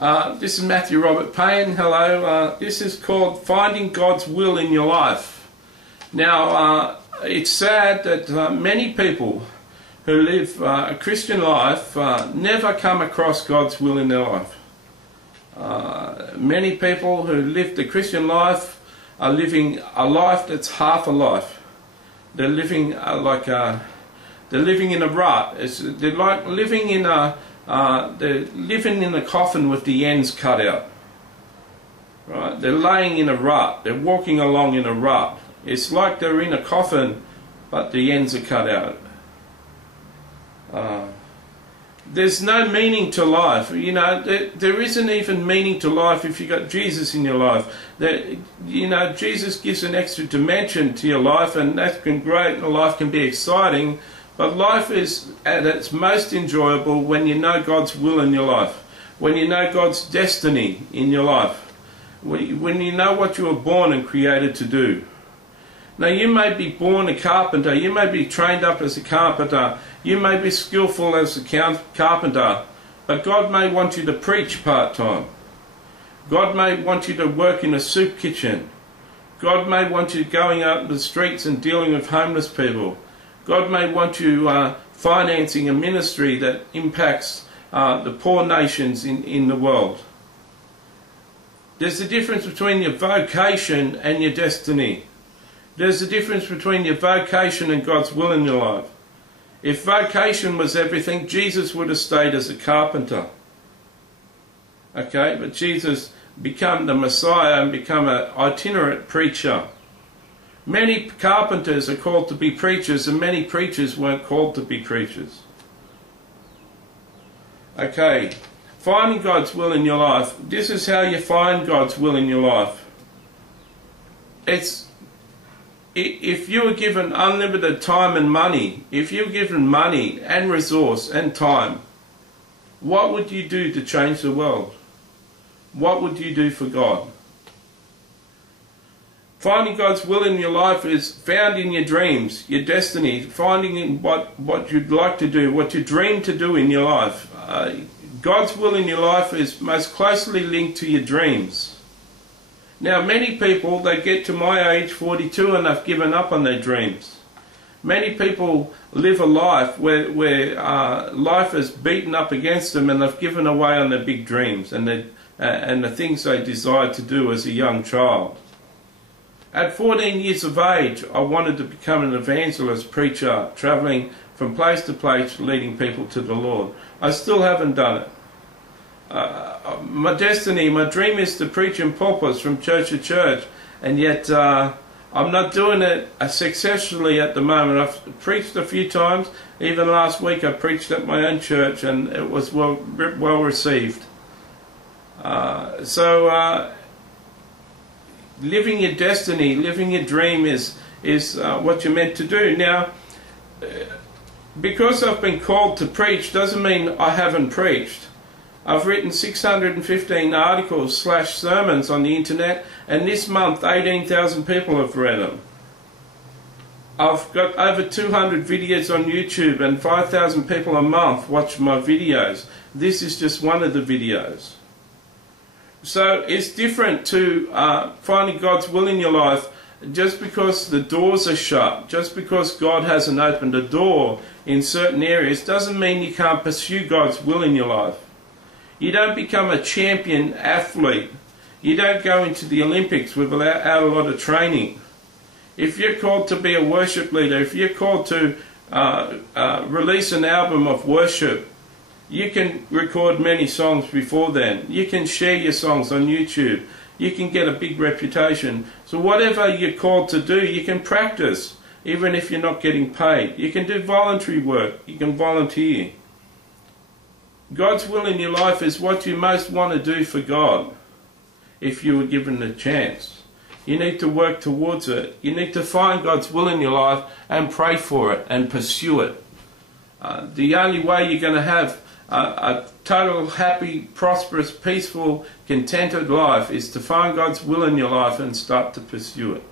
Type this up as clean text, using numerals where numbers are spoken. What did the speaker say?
This is Matthew Robert Payne. Hello. This is called Finding God's Will in Your Life. Now, it's sad that many people who live a Christian life never come across God's will in their life. Many people who live the Christian life are living a life that's half a life. They're living they're living in a rut. They're like living in a they're living in a coffin with the ends cut out. Right? They're laying in a rut. They're walking along in a rut. It's like they're in a coffin, but the ends are cut out. There's no meaning to life. You know, there isn't even meaning to life if you've got Jesus in your life. You know, Jesus gives an extra dimension to your life, and that's been great, and life can be exciting. But life is at its most enjoyable when you know God's will in your life, when you know God's destiny in your life, when you know what you were born and created to do. Now, you may be born a carpenter, you may be trained up as a carpenter, you may be skillful as a carpenter, but God may want you to preach part-time. God may want you to work in a soup kitchen. God may want you going out in the streets and dealing with homeless people. God may want you financing a ministry that impacts the poor nations in the world. There's a difference between your vocation and your destiny. There's a difference between your vocation and God's will in your life. If vocation was everything, Jesus would have stayed as a carpenter. Okay, but Jesus became the Messiah and became an itinerant preacher. Many carpenters are called to be preachers, and many preachers weren't called to be preachers. Okay, finding God's will in your life. This is how you find God's will in your life. If you were given unlimited time and money, if you were given money and resource and time, what would you do to change the world? What would you do for God? Finding God's will in your life is found in your dreams, your destiny, finding in what you'd like to do, what you dream to do in your life. God's will in your life is most closely linked to your dreams. Now, many people, they get to my age, 42, and they've given up on their dreams. Many people live a life where life is beaten up against them, and they've given away on their big dreams and the things they desired to do as a young child. At 14 years of age, I wanted to become an evangelist preacher, travelling from place to place, leading people to the Lord. I still haven't done it. My destiny, my dream is to preach in pulpits from church to church, and yet I'm not doing it successfully at the moment. I've preached a few times. Even last week I preached at my own church, and it was well received. Living your destiny, living your dream is what you're meant to do. Now, because I've been called to preach doesn't mean I haven't preached. I've written 615 articles / sermons on the internet, and this month 18,000 people have read them. I've got over 200 videos on YouTube, and 5,000 people a month watch my videos. This is just one of the videos. So it's different to finding God's will in your life. Just because the doors are shut, just because God hasn't opened a door in certain areas, doesn't mean you can't pursue God's will in your life. You don't become a champion athlete. You don't go into the Olympics without a lot of training. If you're called to be a worship leader, if you're called to release an album of worship, you can record many songs before then. You can share your songs on YouTube. You can get a big reputation. So whatever you're called to do, you can practice, even if you're not getting paid. You can do voluntary work. You can volunteer. God's will in your life is what you most want to do for God if you were given a chance. You need to work towards it. You need to find God's will in your life and pray for it and pursue it. The only way you're going to have a total, happy, prosperous, peaceful, contented life is to find God's will in your life and start to pursue it.